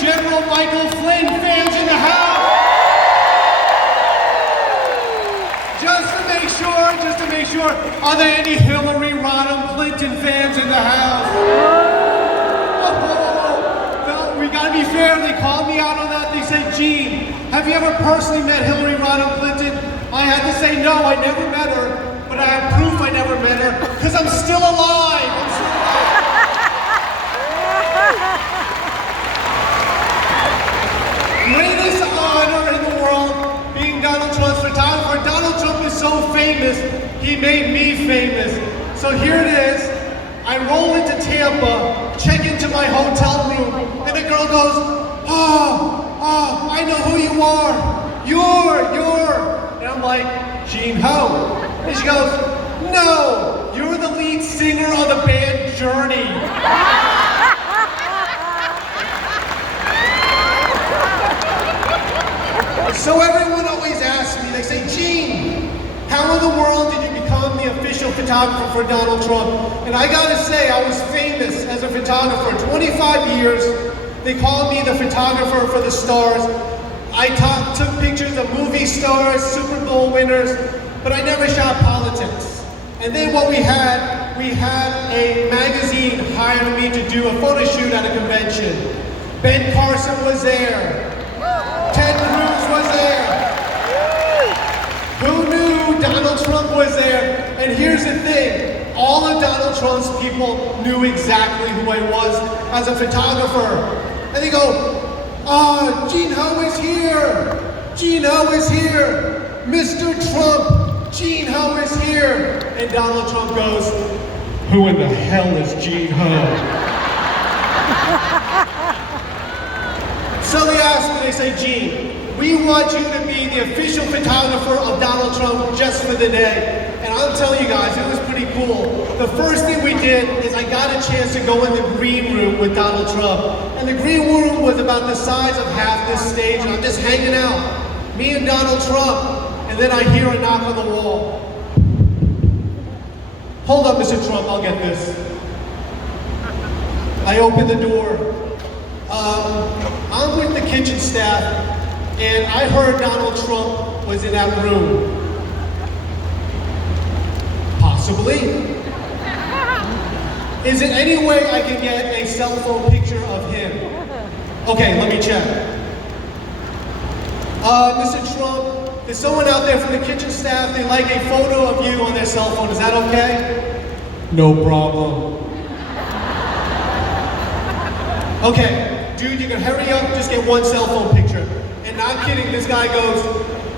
General Michael Flynn fans in the house? Just to make sure, are there any Hillary Rodham Clinton fans in the house? Oh, no, we gotta be fair, they called me out on that. They said, Gene, have you ever personally met Hillary Rodham Clinton? I had to say, no, I never met her, but I have proof I never met her, because I'm still alive. Greatest honor in the world, being Donald Trump's photographer. Donald Trump is so famous, he made me famous. So here it is, I roll into Tampa, check into my hotel room, and the girl goes, oh, I know who you are. You're. And I'm like, Gene Ho. And she goes, no, you're the lead singer of the band Journey. So everyone always asks me, they say, Gene, how in the world did you become the official photographer for Donald Trump? And I gotta say, I was famous as a photographer. 25 years, they called me the photographer for the stars. I took pictures of movie stars, Super Bowl winners, but I never shot politics. And then what we had a magazine hired me to do a photo shoot at a convention. Ben Carson was there. Ted Cruz was there. Who knew Donald Trump was there? And here's the thing, all of Donald Trump's people knew exactly who I was as a photographer. And they go, Gene Ho is here. Gene Ho is here. Mr. Trump, Gene Ho is here. And Donald Trump goes, who in the hell is Gene Ho? So they ask me, they say, Gene, we want you to be the official photographer of Donald Trump just for the day. And I'll tell you guys, it was pretty cool. The first thing we did is I got a chance to go in the green room with Donald Trump. And the green room was about the size of half this stage, and I'm just hanging out, me and Donald Trump. And then I hear a knock on the wall. Hold up, Mr. Trump, I'll get this. I open the door. I'm with the kitchen staff, and I heard Donald Trump was in that room. Possibly. Is there any way I can get a cell phone picture of him? Okay, let me check. Mr. Trump, there's someone out there from the kitchen staff, they'd like a photo of you on their cell phone. Is that okay? No problem. Okay. Dude, you can hurry up, just get one cell phone picture. And not kidding, this guy goes,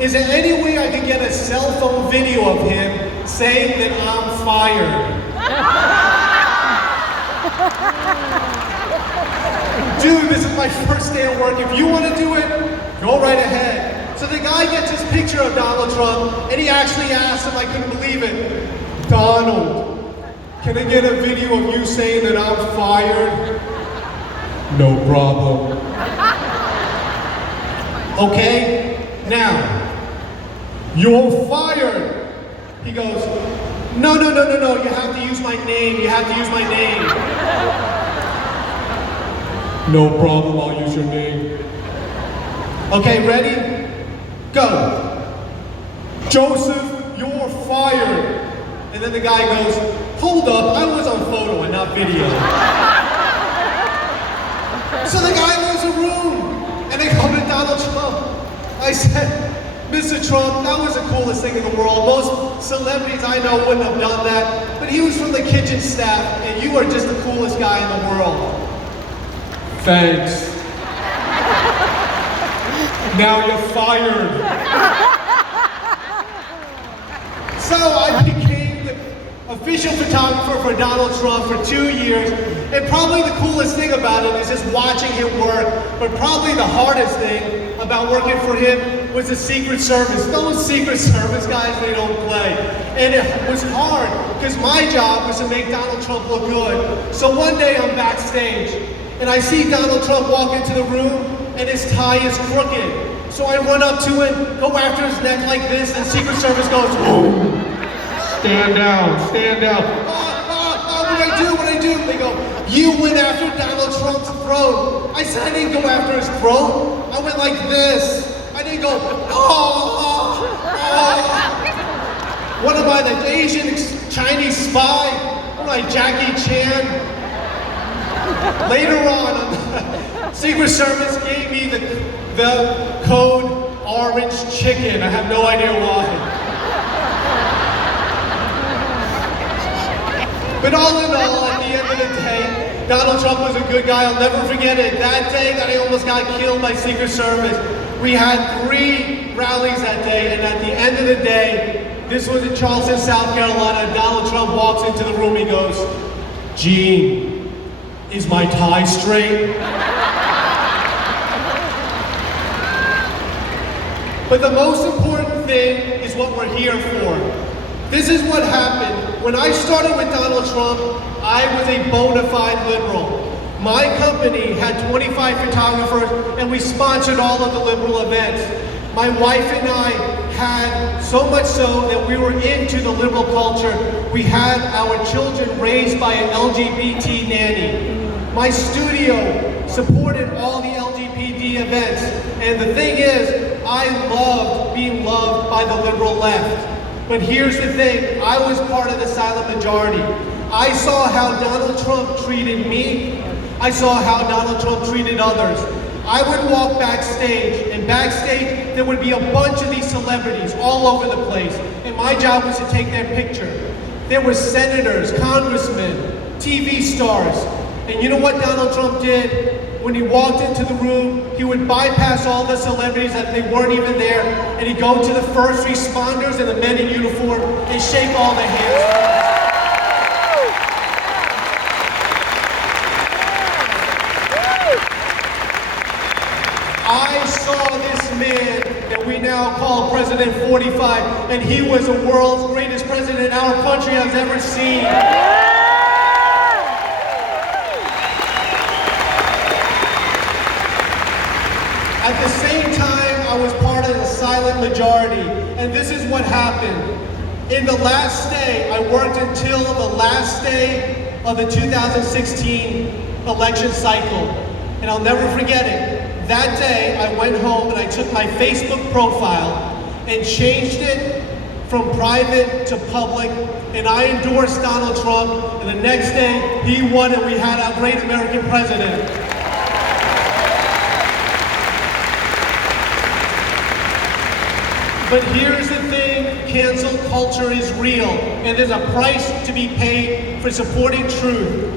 is there any way I can get a cell phone video of him saying that I'm fired? Dude, this is my first day at work. If you want to do it, go right ahead. So the guy gets his picture of Donald Trump, and he actually asked him, I couldn't believe it, Donald, can I get a video of you saying that I'm fired? No problem. Okay, now, you're fired. He goes, no, you have to use my name, you have to use my name. No problem, I'll use your name. Okay, ready? Go. Joseph, you're fired. And then the guy goes, hold up, I was on photo and not video. So the guy leaves the room, and they come to Donald Trump. I said, Mr. Trump, that was the coolest thing in the world. Most celebrities I know wouldn't have done that, but he was from the kitchen staff, and you are just the coolest guy in the world. Thanks. Now you're fired. So I became the official photographer for Donald Trump for 2 years. And probably the coolest thing about it is just watching him work, but probably the hardest thing about working for him was the Secret Service. Those Secret Service guys, they don't play. And it was hard, because my job was to make Donald Trump look good. So one day I'm backstage, and I see Donald Trump walk into the room, and his tie is crooked. So I run up to him, go after his neck like this, and Secret Service goes, boom. Stand down, stand down. What do I do? They go, you went after Donald Trump's throat. I said I didn't go after his throat. I went like this. I didn't go, oh. What am I, the Asian Chinese spy? What am I, Jackie Chan? Later on, Secret Service gave me the code orange chicken. I have no idea why. But all in all, at the end of the day, Donald Trump was a good guy. I'll never forget it. That day that I almost got killed by Secret Service, we had 3 rallies that day, and at the end of the day, this was in Charleston, South Carolina. Donald Trump walks into the room, he goes, Gene, is my tie straight? But the most important thing is what we're here for. This is what happened. When I started with Donald Trump, I was a bona fide liberal. My company had 25 photographers and we sponsored all of the liberal events. My wife and I had so much so that we were into the liberal culture. We had our children raised by an LGBT nanny. My studio supported all the LGBT events. And the thing is, I loved being loved by the liberal left. But here's the thing, I was part of the silent majority. I saw how Donald Trump treated me. I saw how Donald Trump treated others. I would walk backstage, and backstage there would be a bunch of these celebrities all over the place, and my job was to take their picture. There were senators, congressmen, TV stars, and you know what Donald Trump did? When he walked into the room, he would bypass all the celebrities that they weren't even there, and he'd go to the first responders and the men in uniform and shake all the hands. I saw this man that we now call President 45, and he was the world's greatest president our country has ever seen. At the same time, I was part of the silent majority, and this is what happened. In the last day, I worked until the last day of the 2016 election cycle, and I'll never forget it. That day, I went home and I took my Facebook profile and changed it from private to public, and I endorsed Donald Trump, and the next day, he won and we had our great American president. But here's the thing, cancel culture is real, and there's a price to be paid for supporting truth.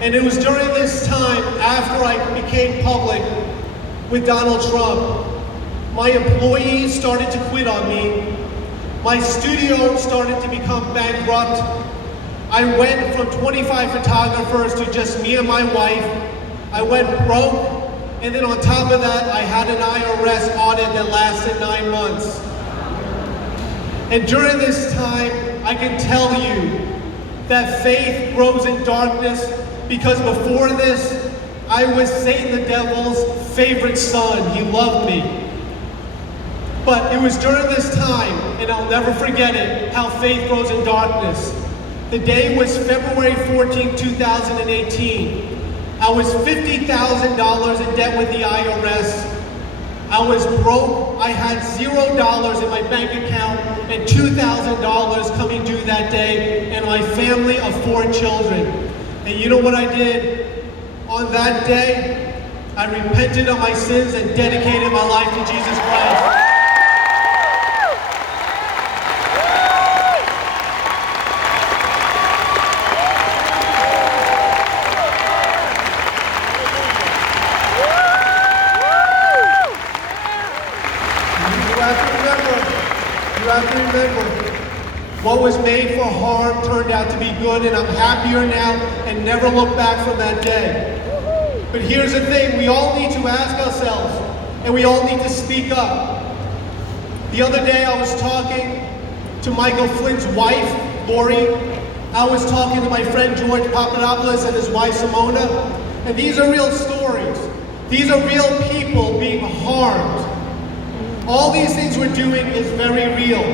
And it was during this time, after I became public with Donald Trump, my employees started to quit on me. My studio started to become bankrupt. I went from 25 photographers to just me and my wife. I went broke, and then on top of that, I had an IRS audit that lasted 9 months. And during this time, I can tell you that faith grows in darkness, because before this, I was Satan the devil's favorite son. He loved me. But it was during this time, and I'll never forget it, how faith grows in darkness. The day was February 14, 2018. I was $50,000 in debt with the IRS. I was broke. I had $0 in my bank account and $2,000 coming due that day, and my family of 4 children. And you know what I did? On that day, I repented of my sins and dedicated my life to Jesus Christ. You have to remember, what was made for harm turned out to be good, and I'm happier now and never look back from that day. But here's the thing, we all need to ask ourselves, and we all need to speak up. The other day I was talking to Michael Flynn's wife, Lori. I was talking to my friend George Papadopoulos and his wife Simona, and these are real stories. These are real people being harmed. All these things we're doing is very real.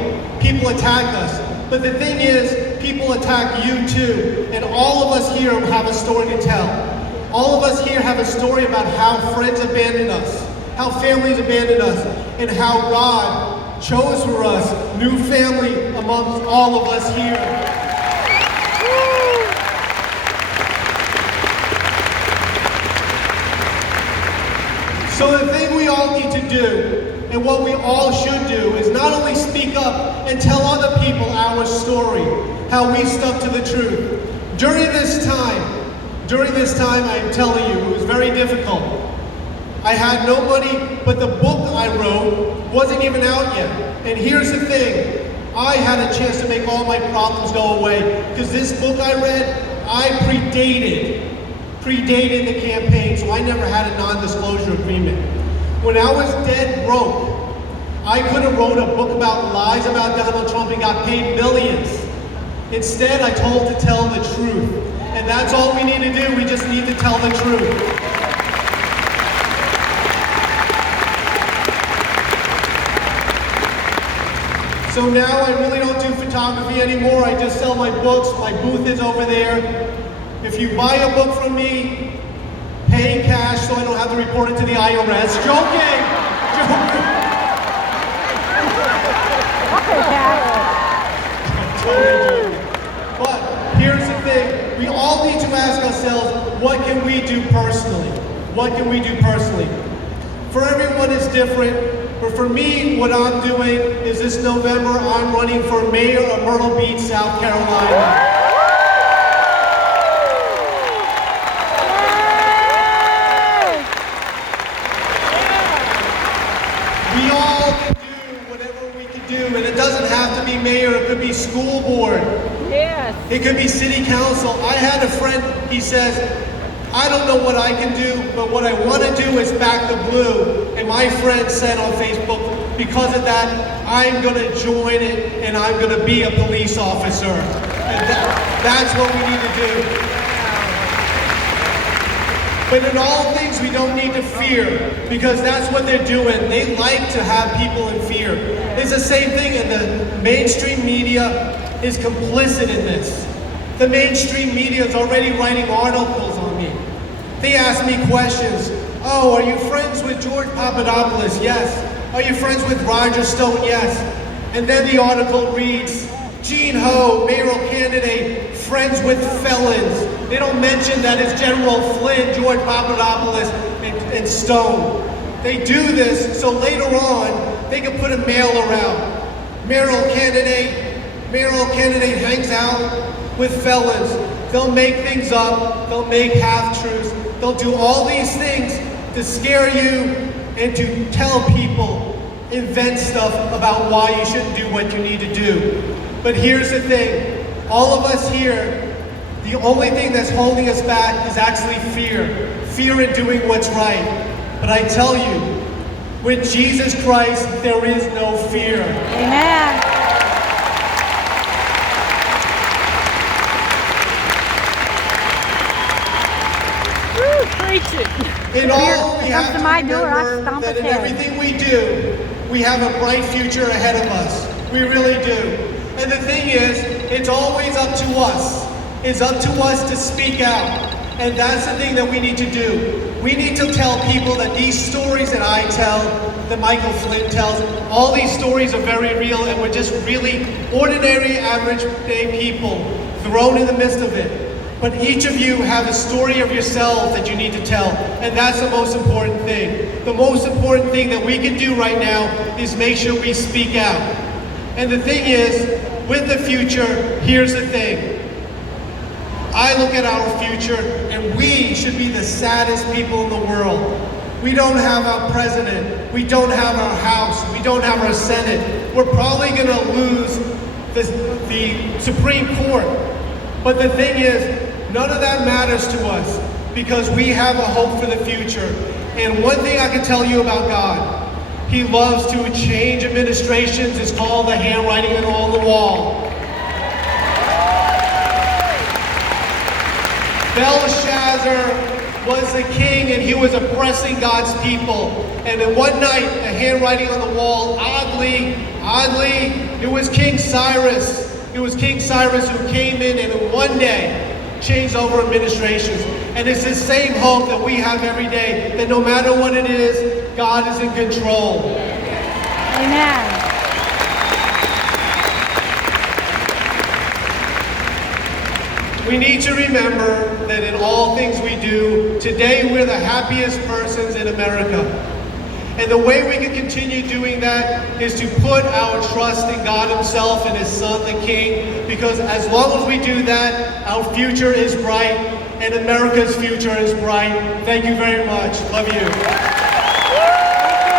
People attack us. But the thing is, people people attack you too. And all of us here have a story to tell. All of us here have a story about how friends abandoned us, how families abandoned us, and how God chose for us new family amongst all of us here. So the thing we all need to do, and what we all should do, is not only speak up and tell other people our story, how we stuck to the truth. During this time, I'm telling you, it was very difficult. I had no money, but the book I wrote wasn't even out yet. And here's the thing, I had a chance to make all my problems go away, because this book I read, I predated the campaign, so I never had a non-disclosure agreement. When I was dead broke, I could have wrote a book about lies about Donald Trump and got paid millions. Instead, I told to tell the truth. And that's all we need to do, we just need to tell the truth. So now I really don't do photography anymore, I just sell my books, my booth is over there. If you buy a book from me, pay cash so I don't have to report it to the IRS. Joking! Totally joking. But here's the thing, we all need to ask ourselves, what can we do personally? What can we do personally? For everyone it's different, but for me, what I'm doing is this November, I'm running for mayor of Myrtle Beach, South Carolina. We all can do whatever we can do, and it doesn't have to be mayor, it could be school board. Yes. It could be city council. I had a friend, he says, I don't know what I can do, but what I want to do is back the blue. And my friend said on Facebook, because of that, I'm going to join it and I'm going to be a police officer. And that's what we need to do. But in all things, we don't need to fear, because that's what they're doing. They like to have people in fear. It's the same thing, and the mainstream media is complicit in this. The mainstream media is already writing articles on me. They ask me questions. Oh, are you friends with George Papadopoulos? Yes. Are you friends with Roger Stone? Yes. And then the article reads, Gene Ho, mayoral candidate, friends with felons. They don't mention that it's General Flynn, George Papadopoulos, and Stone. They do this so later on they can put a mail around. Mayoral candidate hangs out with felons. They'll make things up, they'll make half-truths, they'll do all these things to scare you and to tell people, invent stuff about why you shouldn't do what you need to do. But here's the thing, all of us here, the only thing that's holding us back is actually fear. Fear in doing what's right. But I tell you, with Jesus Christ, there is no fear. Amen. Woo, preach it. In all, we have Comes to to my door, I remember stomp that its in head. everything we do, we have a bright future ahead of us. We really do. And the thing is, it's always up to us. It's up to us to speak out. And that's the thing that we need to do. We need to tell people that these stories that I tell, that Michael Flynn tells, all these stories are very real, and we're just really ordinary, average day people thrown in the midst of it. But each of you have a story of yourself that you need to tell, and that's the most important thing. The most important thing that we can do right now is make sure we speak out. And the thing is, with the future, here's the thing. I look at our future, and we should be the saddest people in the world. We don't have our president, we don't have our House, we don't have our Senate. We're probably going to lose the Supreme Court. But the thing is, none of that matters to us, because we have a hope for the future. And one thing I can tell you about God, He loves to change administrations. It's called the handwriting on the wall. Belshazzar was the king, and he was oppressing God's people. And then one night, the handwriting on the wall, oddly, it was King Cyrus. It was King Cyrus who came in and in one day changed over administrations. And it's the same hope that we have every day, that no matter what it is, God is in control. Amen. We need to remember that in all things we do, today we're the happiest persons in America. And the way we can continue doing that is to put our trust in God Himself and His Son, the King, because as long as we do that, our future is bright and America's future is bright. Thank you very much. Love you.